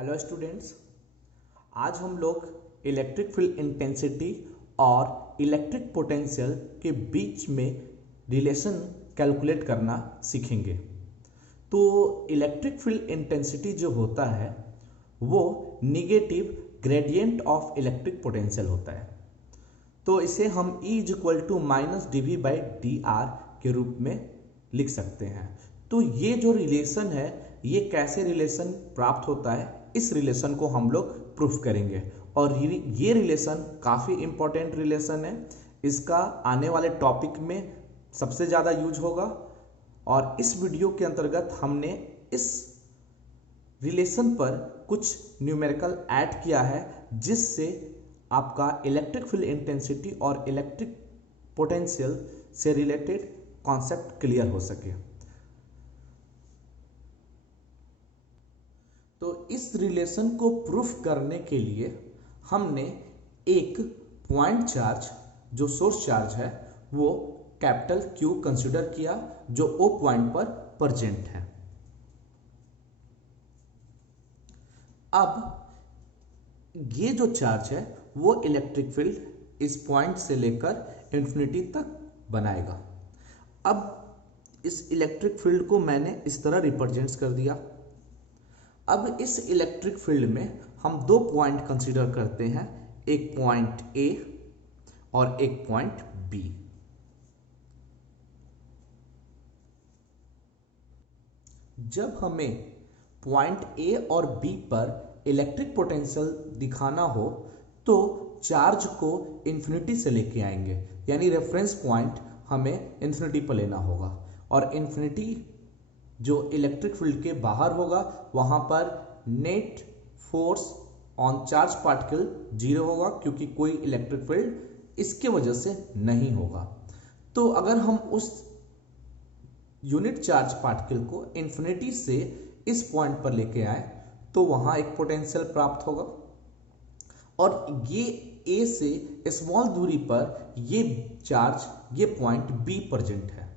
Hello students, आज हम लोग इलेक्ट्रिक फील्ड इंटेंसिटी और इलेक्ट्रिक पोटेंशियल के बीच में रिलेशन कैलकुलेट करना सीखेंगे। तो इलेक्ट्रिक फील्ड इंटेंसिटी जो होता है वो negative gradient of electric potential होता है। तो इसे हम E is equal to minus dV/dr के रूप में लिख सकते हैं। तो ये जो रिलेशन है, ये कैसे रिलेशन प्राप्त होता है, इस रिलेशन को हम लोग प्रूफ करेंगे। और ये रिलेशन काफ़ी इंपॉर्टेंट रिलेशन है, इसका आने वाले टॉपिक में सबसे ज़्यादा यूज होगा। और इस वीडियो के अंतर्गत हमने इस रिलेशन पर कुछ न्यूमेरिकल ऐड किया है, जिससे आपका इलेक्ट्रिक फील्ड इंटेंसिटी और इलेक्ट्रिक पोटेंशियल से रिलेटेड कॉन्सेप्ट क्लियर हो सके। तो इस रिलेशन को प्रूफ करने के लिए हमने एक पॉइंट चार्ज जो सोर्स चार्ज है वो कैपिटल Q कंसिडर किया, जो O पॉइंट पर प्रेजेंट है। अब ये जो चार्ज है वो इलेक्ट्रिक फील्ड इस पॉइंट से लेकर इंफिनिटी तक बनाएगा। अब इस इलेक्ट्रिक फील्ड को मैंने इस तरह रिप्रेजेंट कर दिया। अब इस इलेक्ट्रिक फील्ड में हम दो पॉइंट कंसीडर करते हैं, एक पॉइंट A और एक पॉइंट B। जब हमें पॉइंट A और B पर इलेक्ट्रिक पोटेंशियल दिखाना हो तो चार्ज को इंफिनिटी से लेके आएंगे, यानी रेफरेंस पॉइंट हमें इंफिनिटी पर लेना होगा। और इंफिनिटी जो इलेक्ट्रिक फील्ड के बाहर होगा, वहां पर net force on charge particle 0 होगा, क्योंकि कोई इलेक्ट्रिक फील्ड इसके वजह से नहीं होगा। तो अगर हम उस यूनिट चार्ज पार्टिकल को इंफिनिटी से इस पॉइंट पर लेके आए तो वहां एक पोटेंशियल प्राप्त होगा। और ये A से स्मॉल दूरी पर ये चार्ज, ये पॉइंट B प्रेजेंट है।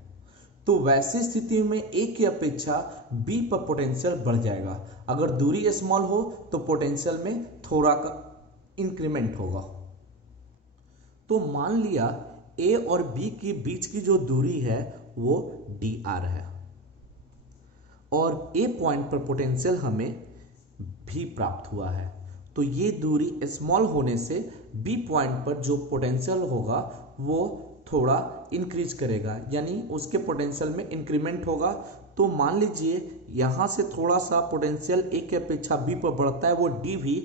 तो वैसी स्थिति में A की अपेक्षा B पर पोटेंशियल बढ़ जाएगा। अगर दूरी स्मॉल हो तो पोटेंशियल में थोड़ा का इंक्रीमेंट होगा। तो मान लिया A और B के बीच की जो दूरी है वो dr है, और A पॉइंट पर पोटेंशियल हमें भी प्राप्त हुआ है। तो ये दूरी स्मॉल होने से B पॉइंट पर जो पोटेंशियल होगा वो थोड़ा इंक्रीज करेगा, यानी उसके पोटेंशियल में इंक्रीमेंट होगा। तो मान लीजिए यहाँ से थोड़ा सा पोटेंशियल A की अपेक्षा B पर बढ़ता है, वो dV।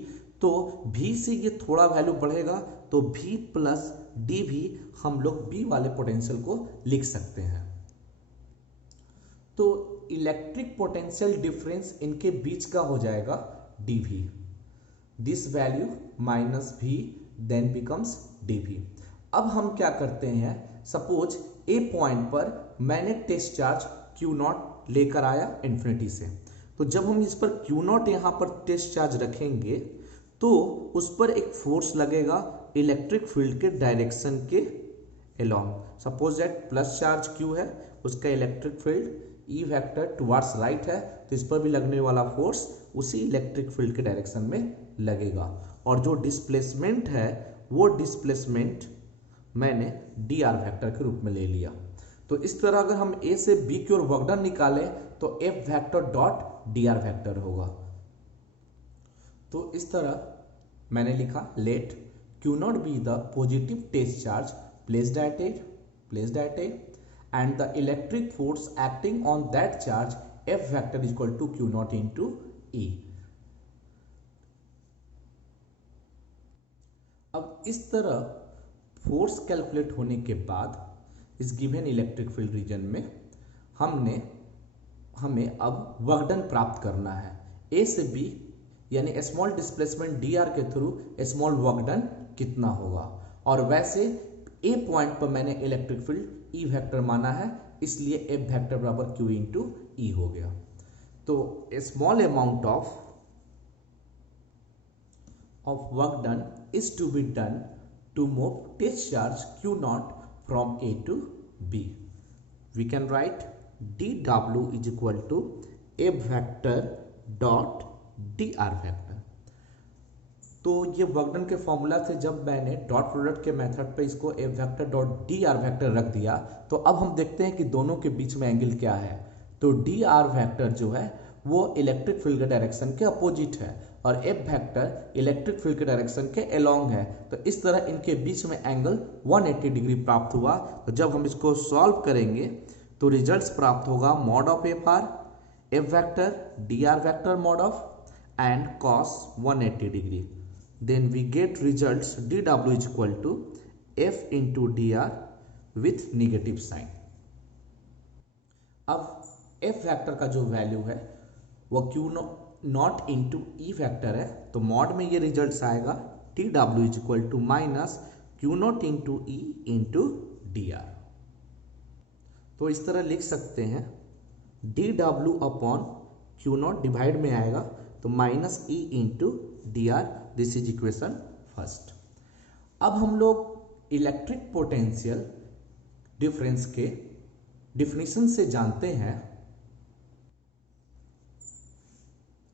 तो V से ये थोड़ा वैल्यू बढ़ेगा, तो V प्लस dV हम लोग B वाले पोटेंशियल को लिख सकते हैं। तो इलेक्ट्रिक पोटेंशियल डिफरेंस इनके बीच का हो जाएगा dV। This value minus V then becomes dV। अब हम क्या करते हैं, सपोज A पॉइंट पर मैंने टेस्ट चार्ज Q0 लेकर आया इंफिनिटी से। तो जब हम इस पर Q0 यहाँ पर टेस्ट चार्ज रखेंगे तो उस पर एक फोर्स लगेगा इलेक्ट्रिक फील्ड के डायरेक्शन के along. Suppose that plus charge Q है, उसका electric field E vector towards right है, तो इस पर भी लगने वाला फोर्स उसी इलेक्ट्रिक फील्ड के डायरेक्शन में लगेगा। और जो डिस्प्लेसमेंट है वो डिस्प्लेसमेंट मैंने dr वेक्टर के रूप में ले लिया। तो इस तरह अगर हम A से B की ओर वर्क डन निकालें तो F vector dot dr vector होगा। तो इस तरह मैंने लिखा let Q0 be the positive test charge placed at A and the electric force acting on that charge F vector is equal to Q0 into E। अब इस तरह force calculate होने के बाद इस गिवन इलेक्ट्रिक फील्ड रीजन में हमें अब वर्क डन प्राप्त करना है। A से B यानी स्मॉल डिस्प्लेसमेंट dr के थ्रू स्मॉल वर्क डन कितना होगा। और वैसे A पॉइंट पर मैंने इलेक्ट्रिक फील्ड E वेक्टर माना है, इसलिए F वेक्टर बराबर Q इंटू E हो गया। तो small amount of work done is to be done to move test charge Q0 from A to B। We can write dW is equal to F vector dot dr vector. तो ये work done के formula से जब मैंने dot product के method पे इसको A vector dot D R vector रख दिया, तो अब हम देखते हैं कि दोनों के बीच में एंगल क्या है। तो डी आर वेक्टर जो है वो इलेक्ट्रिक फील्ड के डायरेक्शन के अपोजिट है और एफ वेक्टर इलेक्ट्रिक फील्ड के डायरेक्शन के अलोंग है। तो इस तरह इनके बीच में एंगल 180 डिग्री प्राप्त हुआ। तो जब हम इसको सॉल्व करेंगे तो रिजल्ट्स प्राप्त होगा mod of F R, F vector, D R vector mod of and cos 180 डिग्री। Then we get results dw is equal to f into D R with negative sign. अब f वेक्टर का जो वैल्यू है वो Q naught into E vector है, तो mod में ये रिजल्ट्स आएगा dw is equal to minus Q naught into E into D R. तो इस तरह लिख सकते हैं dw upon Q not divide में आएगा तो minus E into D r. This is equation first. अब हम लोग इलेक्ट्रिक पोटेंशियल डिफरेंस के डिफिनीशन से जानते हैं,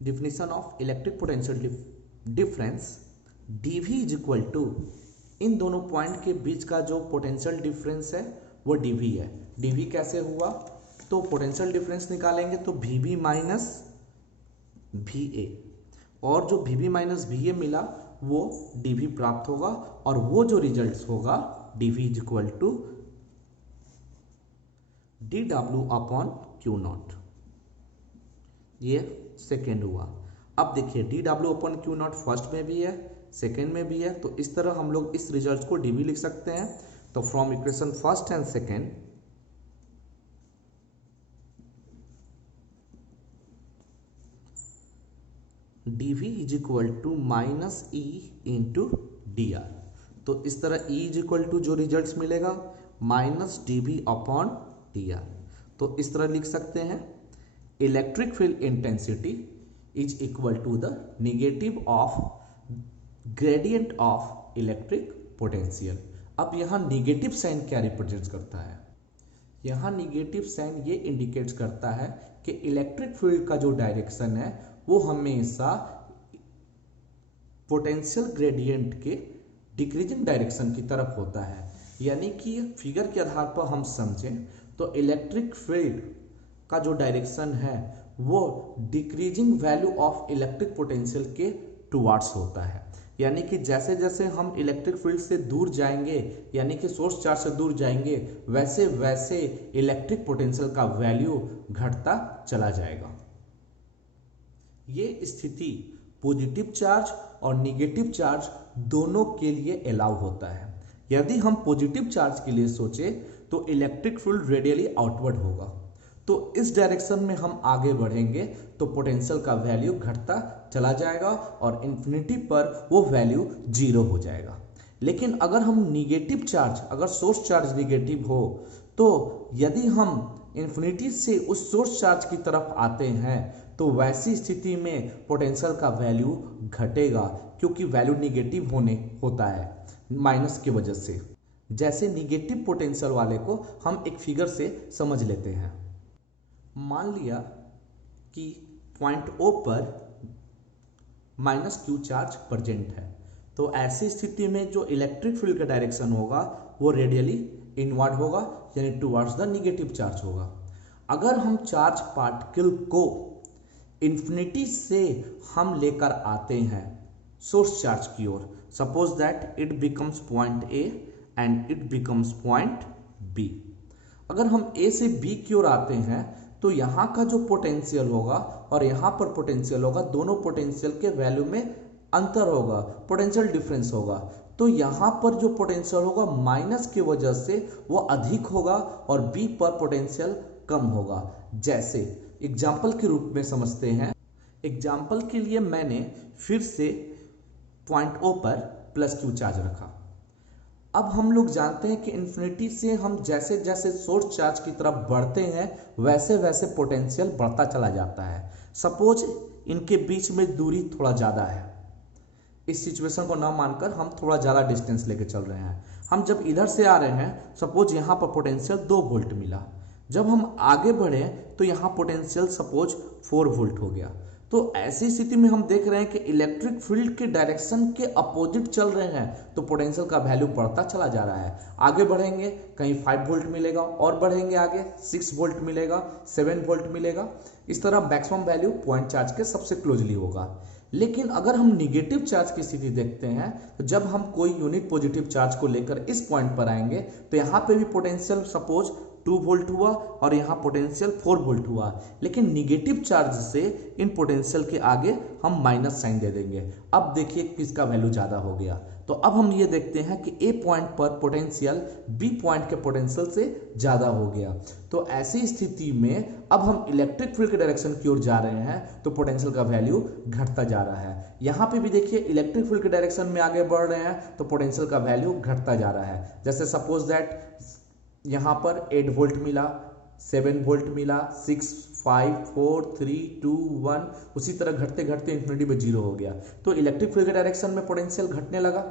definition of electric potential difference dv is equal to इन दोनों पॉइंट के बीच का जो पोटेंशियल डिफरेंस है वो dv है। dv कैसे हुआ, तो पोटेंशियल डिफरेंस निकालेंगे तो vb माइनस va, और जो vb माइनस va मिला वो dv प्राप्त होगा और वो जो रिजल्ट्स होगा dv is equal to dw upon Q naught. ये सेकेंड हुआ। अब देखिए dw upon Q naught first में भी है, सेकेंड में भी है, तो इस तरह हम लोग इस रिजल्ट को dv लिख सकते हैं। तो from equation first and second dv is equal to minus E into D R. तो इस तरह E इज इक्वल टू जो रिजल्ट्स मिलेगा minus dv upon D R. तो इस तरह लिख सकते हैं electric field intensity is equal to the negative of gradient of electric potential. अब यहाँ नेगेटिव साइन क्या रिप्रेजेंट करता है, यहाँ नेगेटिव साइन ये इंडिकेट्स करता है कि इलेक्ट्रिक फील्ड का जो डायरेक्शन है वो हमेशा पोटेंशियल ग्रेडियंट के डिक्रीजिंग डायरेक्शन की तरफ होता है। यानी कि फिगर के आधार पर हम समझें तो इलेक्ट्रिक फील्ड का जो डायरेक्शन है वो decreasing value of electric potential के टुवार्ड्स होता है। यानी कि जैसे जैसे हम इलेक्ट्रिक फील्ड से दूर जाएंगे, यानी कि सोर्स चार्ज से दूर जाएंगे, वैसे वैसे इलेक्ट्रिक पोटेंशियल का वैल्यू घटता चला जाएगा। ये स्थिति पॉजिटिव चार्ज और नेगेटिव चार्ज दोनों के लिए अलाउ होता है। यदि हम पॉजिटिव चार्ज के लिए सोचें तो इलेक्ट्रिक फील्ड रेडियली आउटवर्ड होगा, तो इस डायरेक्शन में हम आगे बढ़ेंगे तो पोटेंशियल का वैल्यू घटता चला जाएगा और इन्फिनिटी पर वो वैल्यू 0 हो जाएगा। लेकिन अगर हम निगेटिव चार्ज, अगर सोर्स चार्ज निगेटिव हो, तो यदि हम इन्फिनिटी से उस सोर्स चार्ज की तरफ आते हैं तो वैसी स्थिति में पोटेंशियल का वैल्यू घटेगा, क्योंकि वैल्यू निगेटिव होता है माइनस की वजह से। जैसे निगेटिव पोटेंशियल वाले को हम एक फिगर से समझ लेते हैं। मान लिया कि पॉइंट O पर माइनस क्यू चार्ज प्रेजेंट है, तो ऐसी स्थिति में जो इलेक्ट्रिक फील्ड का डायरेक्शन होगा वो रेडियली इनवर्ड होगा, यानी टुवर्ड्स द निगेटिव चार्ज होगा। अगर हम चार्ज पार्टिकल को इन्फिनिटी से हम लेकर आते हैं सोर्स चार्ज की ओर, suppose that it becomes point A and it becomes point B। अगर हम A से B की ओर आते हैं तो यहाँ का जो पोटेंशियल होगा और यहाँ पर पोटेंशियल होगा, दोनों पोटेंशियल के वैल्यू में अंतर होगा, पोटेंशियल डिफरेंस होगा। तो यहाँ पर जो पोटेंशियल होगा माइनस की वजह से वो अधिक होगा और B पर पोटेंशियल कम होगा। जैसे एग्जाम्पल के रूप में समझते हैं, एग्जाम्पल के लिए मैंने फिर से पॉइंट O पर प्लस क्यू चार्ज रखा। अब हम लोग जानते हैं कि इन्फिनिटी से हम जैसे जैसे सोर्स चार्ज की तरफ बढ़ते हैं वैसे वैसे पोटेंशियल बढ़ता चला जाता है। सपोज इनके बीच में दूरी थोड़ा ज़्यादा है, इस सिचुएशन को ना मानकर हम थोड़ा ज़्यादा डिस्टेंस लेके चल रहे हैं। हम जब इधर से आ रहे हैं, सपोज यहाँ पर पोटेंशियल 2 वोल्ट मिला, जब हम आगे बढ़े तो यहाँ पोटेंशियल सपोज 4 वोल्ट हो गया। तो ऐसी स्थिति में हम देख रहे हैं कि इलेक्ट्रिक फील्ड के डायरेक्शन के अपोजिट चल रहे हैं, तो पोटेंशियल का वैल्यू बढ़ता चला जा रहा है। आगे बढ़ेंगे कहीं 5 वोल्ट मिलेगा, और बढ़ेंगे आगे 6 वोल्ट मिलेगा, 7 वोल्ट मिलेगा। इस तरह मैक्सिमम वैल्यू पॉइंट चार्ज के सबसे क्लोजली होगा। लेकिन अगर हम निगेटिव चार्ज की स्थिति देखते हैं, तो जब हम कोई यूनिट पॉजिटिव चार्ज को लेकर इस पॉइंट पर आएंगे, तो यहाँ पे भी पोटेंशियल सपोज 2 वोल्ट हुआ और यहाँ पोटेंशियल 4 वोल्ट हुआ, लेकिन निगेटिव चार्ज से इन पोटेंशियल के आगे हम माइनस साइन दे देंगे। अब देखिए किसका वैल्यू ज़्यादा हो गया। तो अब हम ये देखते हैं कि ए पॉइंट पर पोटेंशियल बी पॉइंट के पोटेंशियल से ज़्यादा हो गया। तो ऐसी स्थिति में अब हम इलेक्ट्रिक फील्ड के डायरेक्शन की ओर जा रहे हैं, तो पोटेंशियल का वैल्यू घटता जा रहा है। यहाँ पे भी देखिए इलेक्ट्रिक फील्ड के डायरेक्शन में आगे बढ़ रहे हैं, तो पोटेंशियल का वैल्यू घटता जा रहा है। जैसे सपोज दैट यहाँ पर 8 वोल्ट मिला, 7 वोल्ट मिला, 6, 5, 4, 3, 2, 1, उसी तरह घटते घटते इंफिनिटी में 0 हो गया। तो इलेक्ट्रिक फील्ड के डायरेक्शन में पोटेंशियल घटने लगा।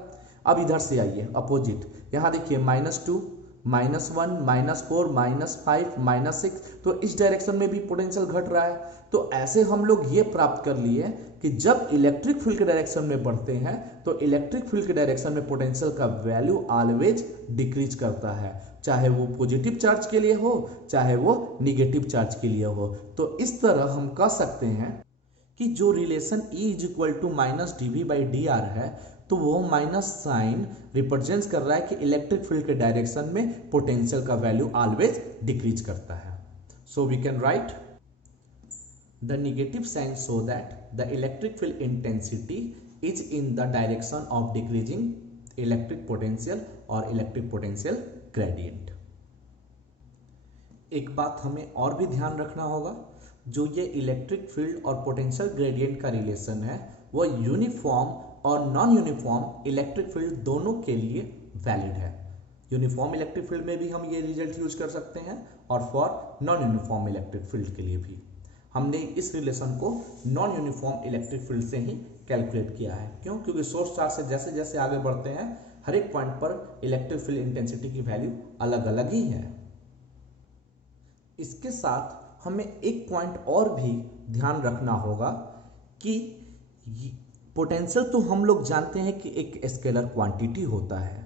अब इधर से आइए अपोजिट, यहाँ देखिए -2, -1, -4, -5, -6, तो इस डायरेक्शन में भी पोटेंशियल घट रहा है। तो ऐसे हम लोग ये प्राप्त कर लिए कि जब इलेक्ट्रिक फील्ड के डायरेक्शन में बढ़ते हैं, तो इलेक्ट्रिक फील्ड के डायरेक्शन में पोटेंशियल का वैल्यू ऑलवेज डिक्रीज करता है, चाहे वो पॉजिटिव चार्ज के लिए हो, चाहे वो निगेटिव चार्ज के लिए हो। तो इस तरह हम कह सकते हैं कि जो रिलेशन E = -dV/dr है, तो वो माइनस साइन रिप्रेजेंट कर रहा है कि इलेक्ट्रिक फील्ड के डायरेक्शन में पोटेंशियल का वैल्यू ऑलवेज डिक्रीज करता है। So we can write the negative sign show that the electric field intensity is in the direction of decreasing electric potential और इलेक्ट्रिक पोटेंशियल ग्रेडियंट। एक बात हमें और भी ध्यान रखना होगा, जो ये इलेक्ट्रिक फील्ड और पोटेंशियल ग्रेडियंट का रिलेशन है, वो यूनिफॉर्म और नॉन यूनिफॉर्म इलेक्ट्रिक फील्ड दोनों के लिए वैलिड है। यूनिफॉर्म इलेक्ट्रिक फील्ड में भी हम ये रिजल्ट यूज कर सकते हैं, और for non uniform electric field के लिए भी हमने इस रिलेशन को नॉन यूनिफॉर्म इलेक्ट्रिक फील्ड से ही कैलकुलेट किया है। क्यों? क्योंकि सोर्स चार्ज से जैसे जैसे आगे बढ़ते हैं, हर एक पॉइंट पर इलेक्ट्रिक फील्ड इंटेंसिटी की वैल्यू अलग अलग ही है। इसके साथ हमें एक पॉइंट और भी ध्यान रखना होगा कि पोटेंशियल तो हम लोग जानते हैं कि एक स्केलर क्वांटिटी होता है,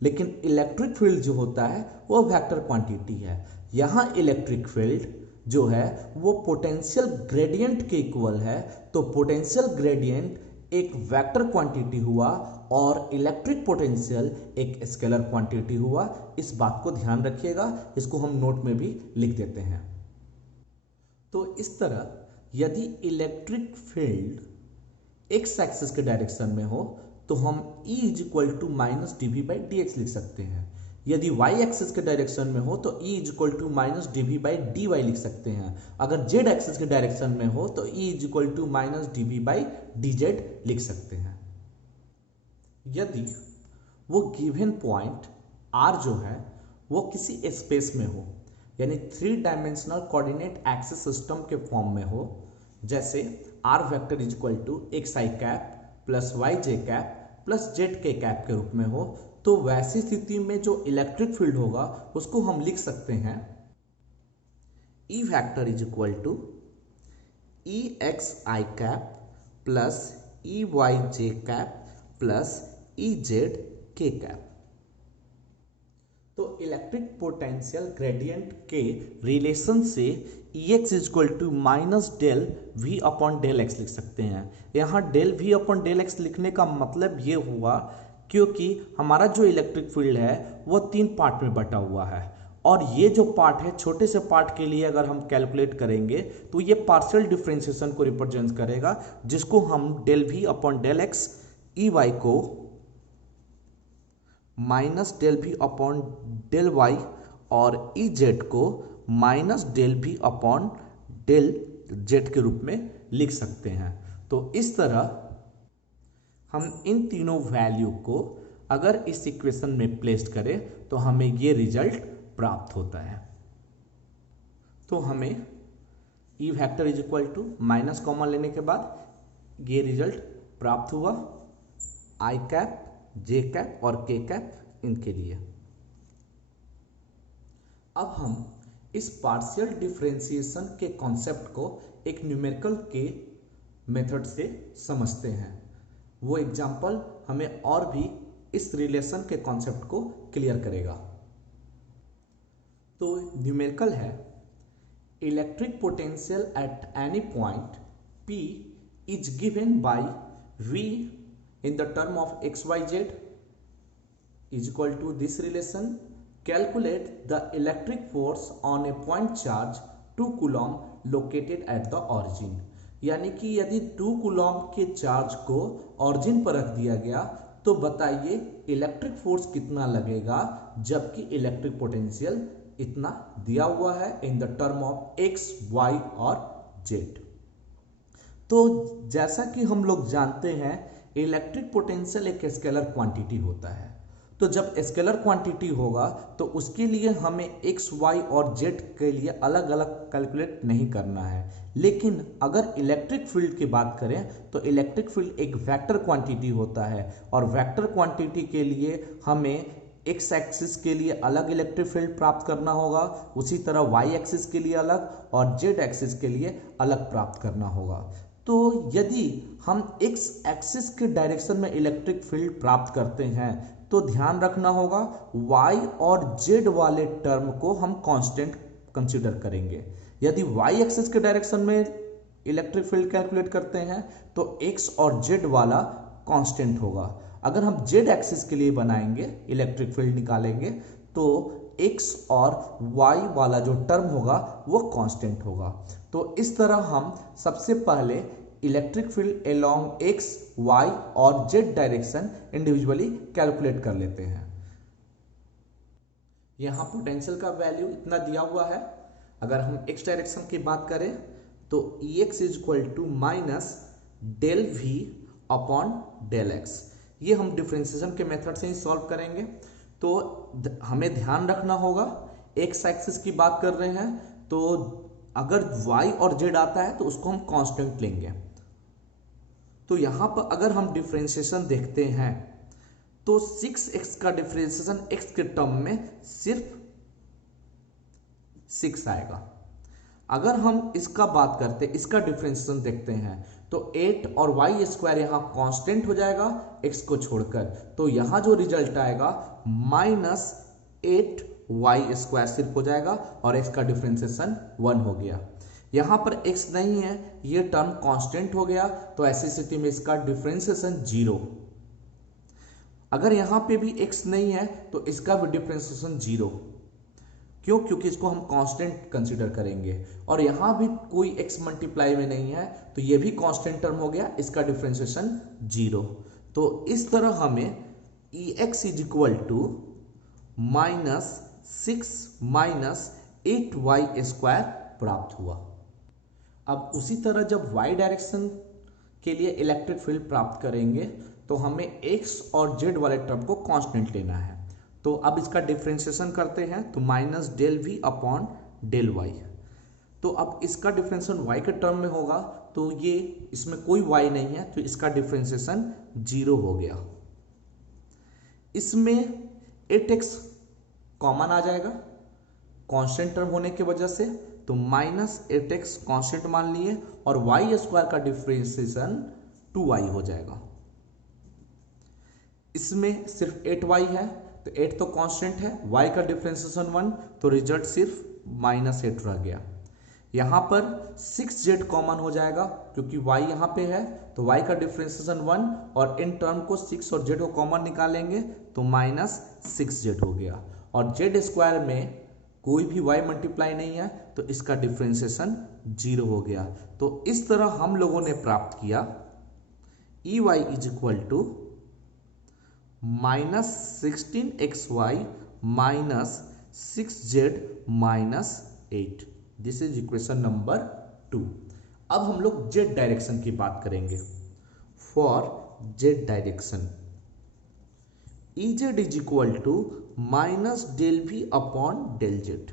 लेकिन इलेक्ट्रिक फील्ड जो होता है वो वेक्टर क्वांटिटी है। यहाँ इलेक्ट्रिक फील्ड जो है वो पोटेंशियल ग्रेडियंट के इक्वल है, तो पोटेंशियल ग्रेडियंट एक वेक्टर क्वांटिटी हुआ और इलेक्ट्रिक पोटेंशियल एक स्केलर क्वांटिटी हुआ। इस बात को ध्यान रखिएगा, इसको हम नोट में भी लिख देते हैं। तो इस तरह यदि इलेक्ट्रिक फील्ड एक्स एक्सिस के डायरेक्शन में हो, तो हम E = -dV/dx लिख सकते हैं। यदि y एक्सिस के डायरेक्शन में हो, तो E = -dV/dy लिख सकते हैं। अगर z एक्सिस के डायरेक्शन में हो, तो E = -dV/dz लिख सकते हैं। यदि वो गिवन पॉइंट R जो है वो किसी स्पेस में हो, यानी 3 डायमेंशनल कोऑर्डिनेट एक्सिस सिस्टम के फॉर्म में हो, जैसे r vector = xi cap plus yj cap plus zk cap के रूप में हो, तो वैसी स्थिति में जो इलेक्ट्रिक फील्ड होगा उसको हम लिख सकते हैं E vector = exi cap plus eyj cap plus ezk cap. तो इलेक्ट्रिक पोटेंशियल ग्रेडियंट के रिलेशन से Ex = -del_V/del x लिख सकते हैं। यहाँ del_V/del x लिखने का मतलब ये हुआ क्योंकि हमारा जो इलेक्ट्रिक फील्ड है वो 3 पार्ट में बटा हुआ है, और ये जो पार्ट है, छोटे से पार्ट के लिए अगर हम कैलकुलेट करेंगे तो ये पार्शियल डिफरेंशिएशन को रिप्रेजेंट करेगा, जिसको हम del_V/del x Ey को -del_V/del y और Ez को -del_V/del z के रूप में लिख सकते हैं। तो इस तरह हम इन तीनों वैल्यू को अगर इस इक्वेशन में प्लेस करें तो हमें ये रिजल्ट प्राप्त होता है। तो हमें E वेक्टर = माइनस कॉमन लेने के बाद ये रिजल्ट प्राप्त हुआ, I कैप, J कैप और K कैप इनके लिए। अब हम इस पार्शियल डिफरेंशिएशन के कॉन्सेप्ट को एक न्यूमेरिकल के मेथड से समझते हैं। वो एग्जाम्पल हमें और भी इस रिलेशन के कॉन्सेप्ट को क्लियर करेगा। तो न्यूमेरिकल है electric potential at any point P is given by V in the term of XYZ is equal to this relation. Calculate the electric force on a point charge 2 coulomb located at the origin. यानी कि यदि 2 Coulomb के charge को origin पर रख दिया गया तो बताइए इलेक्ट्रिक फोर्स कितना लगेगा, जबकि इलेक्ट्रिक पोटेंशियल इतना दिया हुआ है इन the term of x, y और z। तो जैसा कि हम लोग जानते हैं इलेक्ट्रिक पोटेंशियल एक स्केलर क्वांटिटी होता है। तो जब स्केलर क्वांटिटी होगा तो उसके लिए हमें x, y और z के लिए अलग अलग कैलकुलेट नहीं करना है। लेकिन अगर इलेक्ट्रिक फील्ड की बात करें तो इलेक्ट्रिक फील्ड एक वेक्टर क्वांटिटी होता है और वेक्टर क्वांटिटी के लिए हमें x एक्सिस के लिए अलग इलेक्ट्रिक फील्ड प्राप्त करना होगा, उसी तरह y एक्सिस के लिए अलग और z एक्सिस के लिए अलग प्राप्त करना होगा। तो यदि हम x एक्सिस के डायरेक्शन में इलेक्ट्रिक फील्ड प्राप्त करते हैं तो ध्यान रखना होगा y और z वाले टर्म को हम कांस्टेंट कंसीडर करेंगे। यदि y एक्सिस के डायरेक्शन में इलेक्ट्रिक फील्ड कैलकुलेट करते हैं तो x और z वाला कांस्टेंट होगा। अगर हम z एक्सिस के लिए बनाएंगे इलेक्ट्रिक फील्ड निकालेंगे तो x और y वाला जो टर्म होगा वो कांस्टेंट होगा। तो इस तरह हम सबसे पहले electric field along x, y और z डायरेक्शन इंडिविजुअली कैलकुलेट कर लेते हैं। यहाँ पोटेंशियल का वैल्यू इतना दिया हुआ है। अगर हम x डायरेक्शन की बात करें तो Ex is equal to minus del V upon del X. ये हम डिफरेंशिएशन के मेथड से ही सॉल्व करेंगे। तो हमें ध्यान रखना होगा x एक्सिस की बात कर रहे हैं तो अगर y और z आता है तो उसको हम कांस्टेंट लेंगे। तो यहां पर अगर हम डिफरेंशिएशन देखते हैं तो 6x का डिफरेंशिएशन x के टर्म में सिर्फ 6 आएगा। अगर हम इसका बात करते इसका डिफरेंशिएशन देखते हैं तो 8 और y स्क्वायर यहाँ कांस्टेंट हो जाएगा x को छोड़कर। तो यहाँ जो रिजल्ट आएगा माइनस 8y स्क्वायर सिर्फ हो जाएगा और x का डिफरेंशिएशन 1 हो गया। यहाँ पर x नहीं है, ये टर्म कांस्टेंट हो गया तो ऐसी स्थिति में इसका डिफरेंशिएशन 0। अगर यहाँ पे भी x नहीं है तो इसका भी डिफरेंशिएशन 0। क्यों? क्योंकि इसको हम कांस्टेंट कंसीडर करेंगे और यहाँ भी कोई x मल्टीप्लाई में नहीं है तो ये भी कांस्टेंट टर्म हो गया, इसका डिफरेंशिएशन 0। तो इस तरह हमें Ex is equal to minus 6 minus 8y square प्राप्त हुआ। अब उसी तरह जब y डायरेक्शन के लिए इलेक्ट्रिक फील्ड प्राप्त करेंगे तो हमें x और z वाले टर्म को कांस्टेंट लेना है। तो अब इसका डिफरेंशिएशन करते हैं तो minus del V upon del Y. तो अब इसका डिफरेंशिएशन y के टर्म में होगा तो ये इसमें कोई y नहीं है तो इसका डिफरेंशिएशन 0 हो गया। इसमें 8x कॉमन आ जाएगा कांस्टेंट टर्म होने की वजह से, तो माइनस 8x कांस्टेंट मान लिए और y स्क्वायर का डिफरेंशिएशन 2y हो जाएगा। इसमें सिर्फ 8y है तो 8 तो कांस्टेंट है, y का डिफरेंशिएशन 1 तो रिजल्ट सिर्फ माइनस 8 रह गया। यहाँ पर 6z कॉमन हो जाएगा क्योंकि y यहाँ पे है तो y का डिफरेंशिएशन 1 और इन टर्म को 6 और z को कॉमन निकालेंगे तो माइनस 6z हो गया और z स्क्वायर में कोई भी y मल्टीप्लाई नहीं है तो इसका डिफरेंशिएशन 0 हो गया। तो इस तरह हम लोगों ने प्राप्त किया Ey is equal to minus 16xy minus 6z minus 8। This is equation number 2। अब हम लोग z डायरेक्शन की बात करेंगे। For z direction Ez is equal to minus del V upon del Z.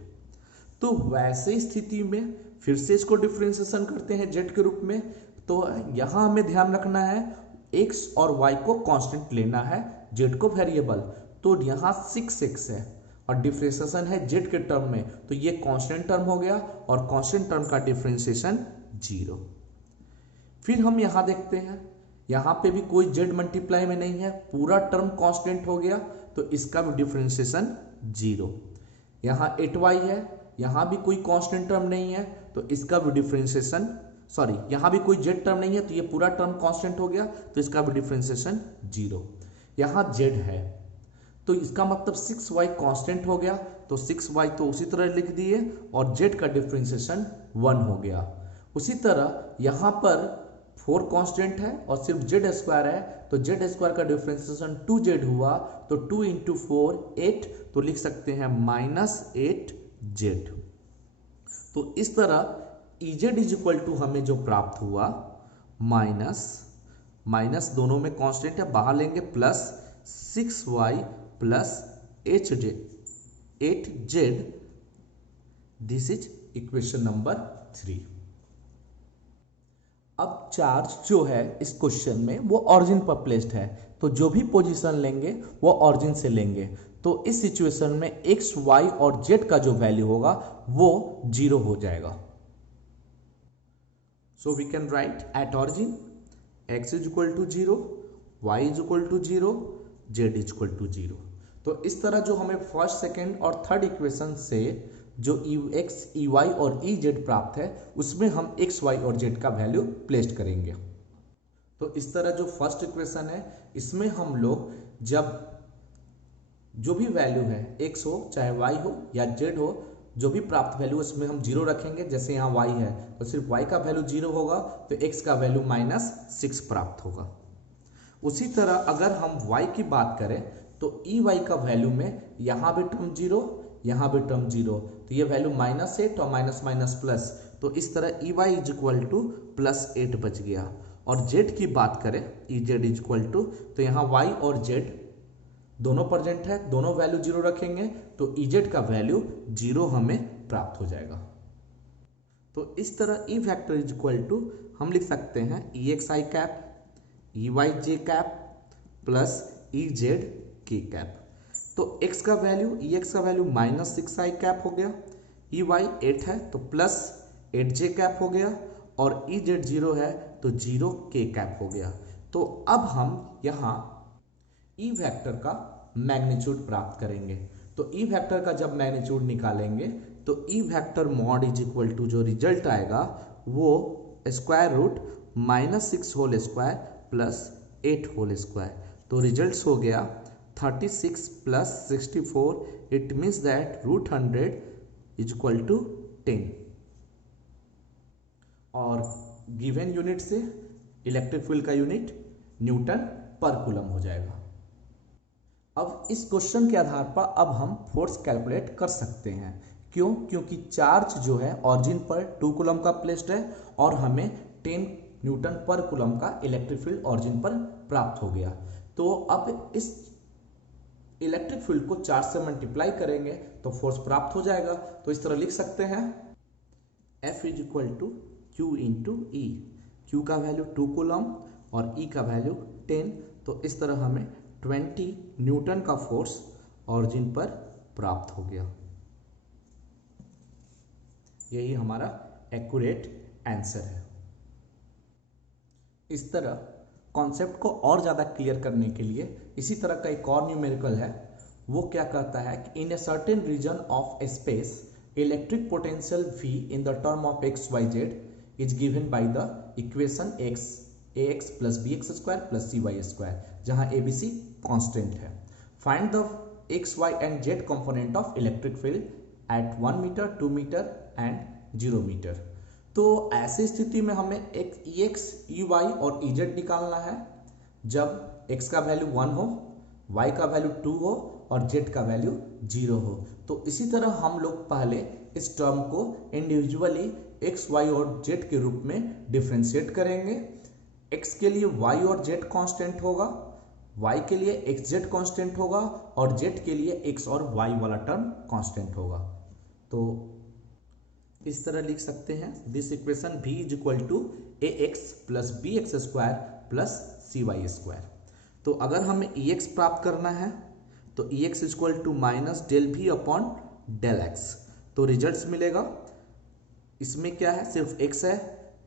तो वैसे स्थिति में फिर से इसको डिफरेंशिएशन करते हैं z के रूप में। तो यहां हमें ध्यान रखना है x और y को कांस्टेंट लेना है, z को वेरिएबल। तो यहाँ 6x है और डिफरेंशिएशन है z के टर्म में तो ये कांस्टेंट टर्म हो गया और कांस्टेंट टर्म का डिफरेंशिएशन 0। फिर हम यहाँ देखते हैं, यहाँ पे भी कोई जेड मल्टीप्लाई में नहीं है, पूरा टर्म कांस्टेंट हो गया, तो इसका भी डिफरेंशिएशन 0। यहाँ 8y है, यहाँ भी कोई कांस्टेंट टर्म नहीं है, तो इसका भी डिफरेंशिएशन, सॉरी यहाँ भी कोई जेड टर्म नहीं है, तो ये पूरा टर्म कांस्टेंट हो गया, तो इसका भी डिफरेंशिएशन 0। यहाँ जेड है, तो इसका मतलब 6y कांस्टेंट हो गया, तो 6y तो उसी तरह लिख दिए और z का डिफरेंशिएशन 1 हो गया। उसी तरह यहाँ पर 4 कांस्टेंट है और सिर्फ z स्क्वायर है, तो z स्क्वायर का डिफरेंशिएशन 2z हुआ, तो 2 इंटू 4 8, तो लिख सकते हैं -8z। तो इस तरह Ez इज इक्वल टू हमें जो प्राप्त हुआ माइनस दोनों में कांस्टेंट है, बाहर लेंगे, plus 6y plus 8z, this is equation number 3। अब चार्ज जो है इस क्वेश्चन में वो ऑरिजिन पर प्लेस्ड है, तो जो भी पोजीशन लेंगे वो ऑरिजिन से लेंगे, तो इस सिचुएशन में x, y और z का जो वैल्यू होगा वो 0 हो जाएगा। So we can write at origin x is equal to 0, y is equal to 0, z is equal to 0। तो इस तरह जो हमें फर्स्ट, सेकेंड और थर्ड इक्वेशन से जो x, ey और ez प्राप्त है, उसमें हम x, y और z का वैल्यू प्लेस करेंगे। तो इस तरह जो फर्स्ट इक्वेशन है, इसमें हम लोग जब जो भी वैल्यू है, x हो चाहे y हो या z हो, जो भी प्राप्त वैल्यू उसमें हम 0 रखेंगे। जैसे यहाँ y है तो सिर्फ y का वैल्यू 0 होगा, तो x का वैल्यू -6 प्राप्त होगा। उसी तरह अगर हम y की बात करें तो ey का वैल्यू में यहाँ भी टर्म 0, यहाँ भी टर्म 0, तो ये वैल्यू -8 और माइनस माइनस प्लस, तो इस तरह ey इज इक्वल टू +8 बच गया। और z की बात करें ez इज इक्वल टू, तो यहाँ y और z दोनों प्रेजेंट है, दोनों वैल्यू 0 रखेंगे, तो ez का वैल्यू 0 हमें प्राप्त हो जाएगा। तो इस तरह E vector is equal to हम लिख सकते हैं EXI cap, EYJ cap plus EZ K cap. तो x का वैल्यू, EX का वैल्यू -6i कैप हो गया, EY 8 है तो प्लस 8j कैप हो गया, और EZ 0 है तो 0k कैप हो गया। तो अब हम यहाँ ई वेक्टर का मैग्नीट्यूड प्राप्त करेंगे। तो ई वेक्टर का जब मैग्नीट्यूड निकालेंगे तो E vector mod is equal to जो रिजल्ट आएगा वो square root -6 whole square plus 8 whole square. तो रिजल्ट्स हो गया 36 plus 64, it means that √100 is equal to 10। और गिवन यूनिट से इलेक्ट्रिक फील्ड का यूनिट न्यूटन पर कूलम हो जाएगा। अब इस क्वेश्चन के आधार पर अब हम फोर्स कैलकुलेट कर सकते हैं। क्यों? क्योंकि चार्ज जो है ऑरिजिन पर 2 कूलम का प्लेस्ड है और हमें 10 न्यूटन पर कूलम का इलेक्ट्रिक फील्ड ऑरिजिन पर प्राप्त हो गया। तो अब इस इलेक्ट्रिक फील्ड को चार्ज से मल्टीप्लाई करेंगे तो फोर्स प्राप्त हो जाएगा। तो इस तरह लिख सकते हैं F is equal to Q into E. Q का वैल्यू 2 कूलम और E का वैल्यू 10। तो इस तरह हमें 20 न्यूटन का फोर्स ऑरिजिन पर प्राप्त हो गया। यही हमारा एक्यूरेट आंसर है। इस तरह कॉन्सेप्ट को और ज़्यादा क्लियर करने के लिए इसी तरह का एक और न्यूमेरिकल है। वो क्या कहता है कि in a certain region of space electric potential V in the term of XYZ is given by the equation ax plus bx square plus cy square, जहाँ abc कांस्टेंट है। Find the x, y and z component of electric field at 1 metre, 2 metre and 0 metre. तो ऐसी स्थिति में हमें एक ex, ey और ez निकालना है जब x का वैल्यू 1 हो, y का वैल्यू 2 हो और z का वैल्यू 0 हो। तो इसी तरह हम लोग पहले इस टर्म को इंडिविजुअली x, y और z के रूप में डिफ्रेंशिएट करेंगे। x के लिए y और z कांस्टेंट होगा, y के लिए xz कांस्टेंट होगा और z के लिए x और y वाला टर्म कांस्टेंट होगा। तो इस तरह लिख सकते हैं this equation v is equal to ax plus bx square plus cy square. तो अगर हमें ex प्राप्त करना है तो ex is equal to minus del v upon del x। तो रिजल्ट्स मिलेगा, इसमें क्या है सिर्फ x है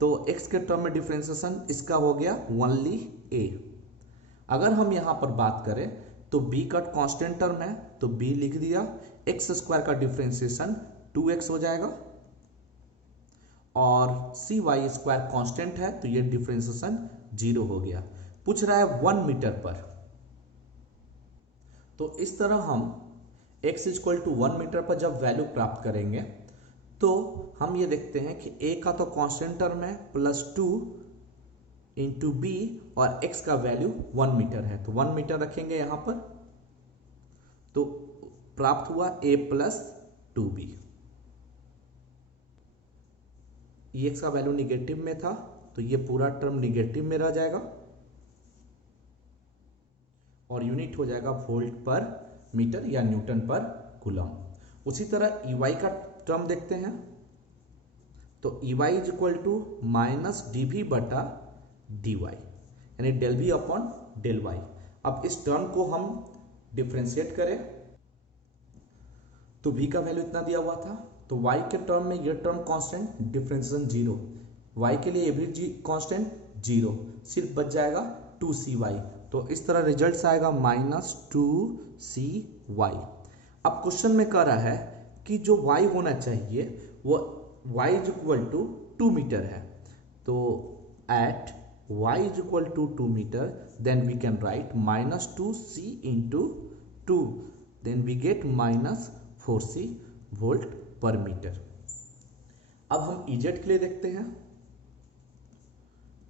तो x के टर्म में डिफरेंशिएशन इसका हो गया ओनली a। अगर हम यहाँ पर बात करें तो b का कांस्टेंट टर्म है तो b लिख दिया, x स्क्वायर का डिफरेंशिएशन 2x हो जाएगा और cy स्क्वायर कांस्टेंट है तो ये डिफरेंशिएशन 0 हो गया। पूछ रहा है 1 मीटर पर, तो इस तरह हम x इक्वल टू 1 मीटर पर जब वैल्यू प्राप्त करेंगे तो हम ये देखते हैं कि a का तो कांस्टेंट टर्म है +2 इंटू बी और x का वैल्यू 1 मीटर है तो 1 मीटर रखेंगे यहां पर, तो प्राप्त हुआ a + 2b। x का वैल्यू निगेटिव में था तो ये पूरा टर्म निगेटिव में रह जाएगा और यूनिट हो जाएगा वोल्ट पर मीटर या न्यूटन पर कूलम। उसी तरह EY का टर्म देखते हैं तो EY is equal to -dv बटा dy यानी del v upon del y। अब इस टर्म को हम डिफ्रेंशिएट करें तो v का वैल्यू इतना दिया हुआ था तो y के टर्म में ये टर्म कांस्टेंट डिफरेंशिएशन 0, y के लिए ये भी कांस्टेंट 0, सिर्फ बच जाएगा 2cy। तो इस तरह रिजल्ट आएगा -2cy। अब क्वेश्चन में कह रहा है कि जो y होना चाहिए वो y is equal to 2 metre है, तो at y is equal to 2 metre then we can write -2c into 2 then we get -4c volt per metre. अब हम EZ के लिए देखते हैं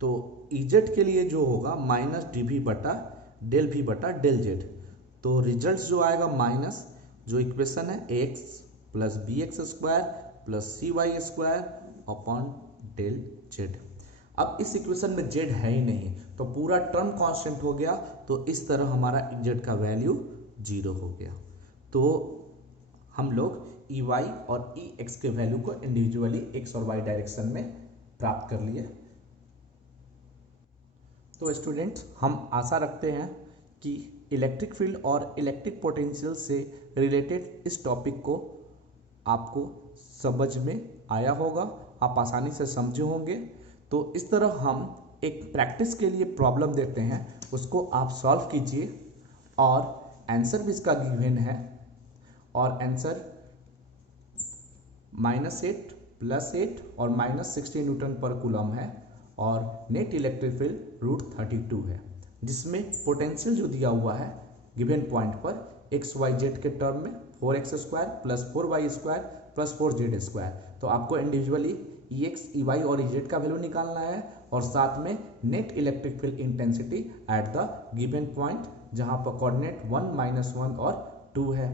तो EZ के लिए जो होगा -dv बटा डेल v बटा डेल z, तो रिजल्ट जो आएगा माइनस जो इक्वेशन है ax + bx square + cy square upon del z। अब इस इक्वेशन में z है ही नहीं तो पूरा टर्म कांस्टेंट हो गया, तो इस तरह हमारा z का वैल्यू 0 हो गया। तो हम लोग EY और EX के वैल्यू को इंडिविजुअली x और y डायरेक्शन में प्राप्त कर लिए। तो स्टूडेंट्स, हम आशा रखते हैं कि इलेक्ट्रिक फील्ड और इलेक्ट्रिक पोटेंशियल से रिलेटेड इस टॉपिक को आपको समझ में आया होगा, आप आसानी से समझे होंगे। तो इस तरह हम एक प्रैक्टिस के लिए प्रॉब्लम देते हैं, उसको आप सॉल्व कीजिए और आंसर भी इसका गिवन है और आंसर -8 +8 और -16 न्यूटन पर कूलम है और नेट इलेक्ट्रिक फील्ड √32 है, जिसमें पोटेंशियल जो दिया हुआ है गिवन पॉइंट पर XYZ के टर्म में 4x square + 4y square + 4z square. तो आपको इंडिविजुअली EX, EY और EZ का वैल्यू निकालना है और साथ में net electric field intensity at the given point जहां पर कोऑर्डिनेट 1, -1 और 2 है।